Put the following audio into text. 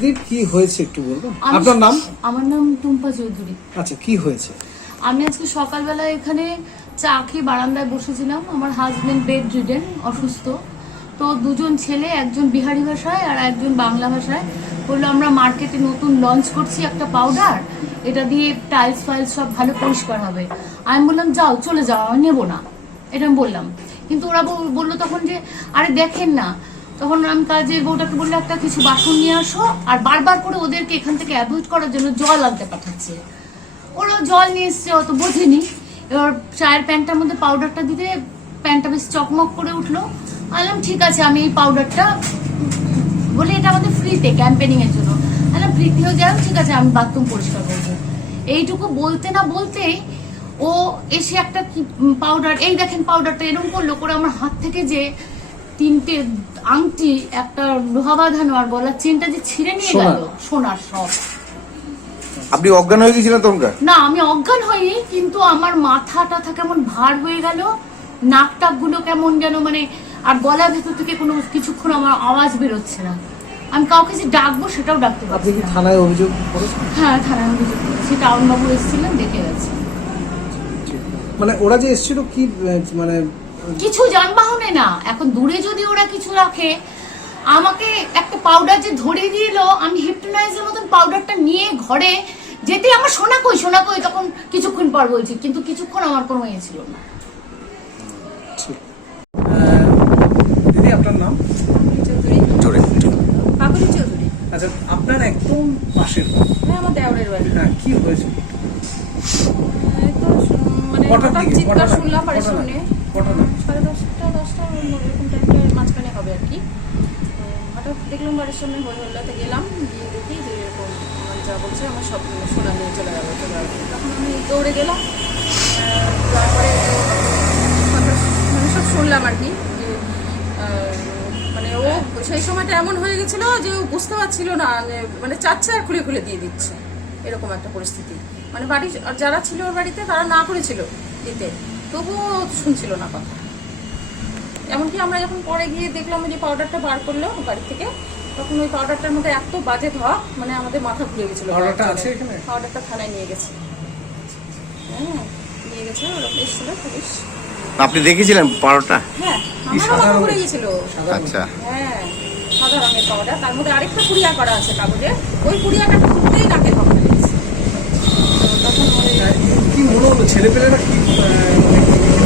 দিদি কি হয়েছে একটু বলবেন? আপনার নাম? আমার নাম টুম্পা চৌধুরী। আচ্ছা কি হয়েছে? আমি আজকে সকালবেলা এখানে চা খেয়ে বারান্দায় বসেছিলাম। আমার হাজবেন্ড বেড রিডেন অসুস্থ। তো দুজন ছেলে একজন বিহারি ভাষায় আর একজন বাংলা ভাষায় বলল আমরা মার্কেটে নতুন লঞ্চ করছি একটা পাউডার এটা দিয়ে টাইলস ফাইলস সব ভালো পরিষ্কার হবে। আমি বললাম যাও চলে যাও আমি নেব না। এটা আমি বললাম। কিন্তু ওরা বলল তখন যে আরে দেখেন না তখন আমি কাজে বউটাকে বললে, একটা কিছু বাসন নিয়ে আসো আর বারবার করে ওদেরকে এখান থেকে অ্যাভয়েড করার জন্য জল আনতে পাঠাচ্ছে। ওরা জল নিয়ে এসছে অত বোঝেনি। এবার চায়ের প্যান্টটার মধ্যে পাউডারটা দিতে প্যান্টটা বেশ চকমক করে উঠল। বললাম ঠিক আছে, আমি এই পাউডারটা বলে, এটা আমাদের ফ্রিতে ক্যাম্পেনিং এর জন্য। বললাম ফ্রিতেও যাও ঠিক আছে, আমি বাথরুম পরিষ্কার করব এইটুকু বলতে না বলতেই ও এসে একটা পাউডার এই দেখেন পাউডারটা এরকম করল, করে আমার হাত থেকে যে তিনটে আংটি একটা লোহা বাঁধানো আর গলার চেনটা যে ছিঁড়ে নিয়ে। গেল সোনার। সব। আপনি অজ্ঞান হয়ে গেছিলেন তখনকার না আমি অজ্ঞান হইনি কিন্তু আমার মাথাটা কেমন ভার হয়ে গেল নাকগুলো কেমন যেন মানে আর গলার ভেতর থেকে কোনো কিছুক্ষণ আমার আওয়াজ বেরোচ্ছে না। আমি কাউকে যে ডাকবো সেটাও ডাকতে আপনি পারছি কি থানায় অভিযোগ করেছেন? হ্যাঁ থানায় অভিযোগ করেছি। টাউন বাবু এসেছিলেন দেখে গেছে। মানে ওরা যে এসেছিল কি মানে কিছু যানবাহনে না এখন দূরে যদি ওরা কিছু রাখে আমাকে একটা পাউডার যে ধরিয়ে দিল আমি হিপনোটাইজের মতন পাউডারটা নিয়ে ঘরে যেতে আমার শোনা কই শোনা কই তখন কিছুক্ষণ পর বলছি কিন্তু কিছুক্ষণ আমার কোনো ইয়ে ছিল না। দিদি আপনার নাম? চৌধুরী। জোরে চৌধুরী। আচ্ছা আপনার একদম পাশের হ্যাঁ আমার দেওরের বাড়ি। হ্যাঁ কি হয়েছে? তো মানে হঠাৎ চিৎকার শুনলাম নাগাদ? সাড়ে দশটা দশটা মাঝখানে হবে আর কি। হঠাৎ দেখলাম বাড়ির গেলাম, গিয়ে দেখি যে বলছে, আমার সব সোনা চলে দৌড়ে গেলাম তারপরে মানে সব শুনলাম আর কি, যে মানে ও সেই সময়টা এমন হয়ে গেছিল যে ও বুঝতে পারছিল না মানে চাচ্ছে আর খুলে খুলে দিয়ে দিচ্ছে, এরকম একটা পরিস্থিতি। মানে বাড়ি যারা ছিল ওর বাড়িতে তারা না করেছিল দিতে। তবুও শুনছিল না কথা। এমনকি আমরা যখন পরে গিয়ে দেখলাম যে পাউডারটা বার করল বাড়ি থেকে তখন ওই পাউডারটার মধ্যে এত বাজে ধোয়া মানে আমাদের মাথা ঘুরে গেছিল। পাউডারটা আছে এখানে? পাউডারটা থানায় নিয়ে গেছে। হ্যাঁ নিয়ে গেছে ওরা এসেছিল পুলিশ। আপনি দেখেছিলেন পাউডারটা হ্যাঁ সাদা মাথা? ঘুরে গেছিল। আচ্ছা। হ্যাঁ সাদা রঙের পাউডার তার মধ্যে আরেকটা পুড়িয়া করা আছে কাগজে। ওই পুড়িয়াটা খুলতেই নাকে তখন কি মনে হলো? ছেলেপেলেরা কি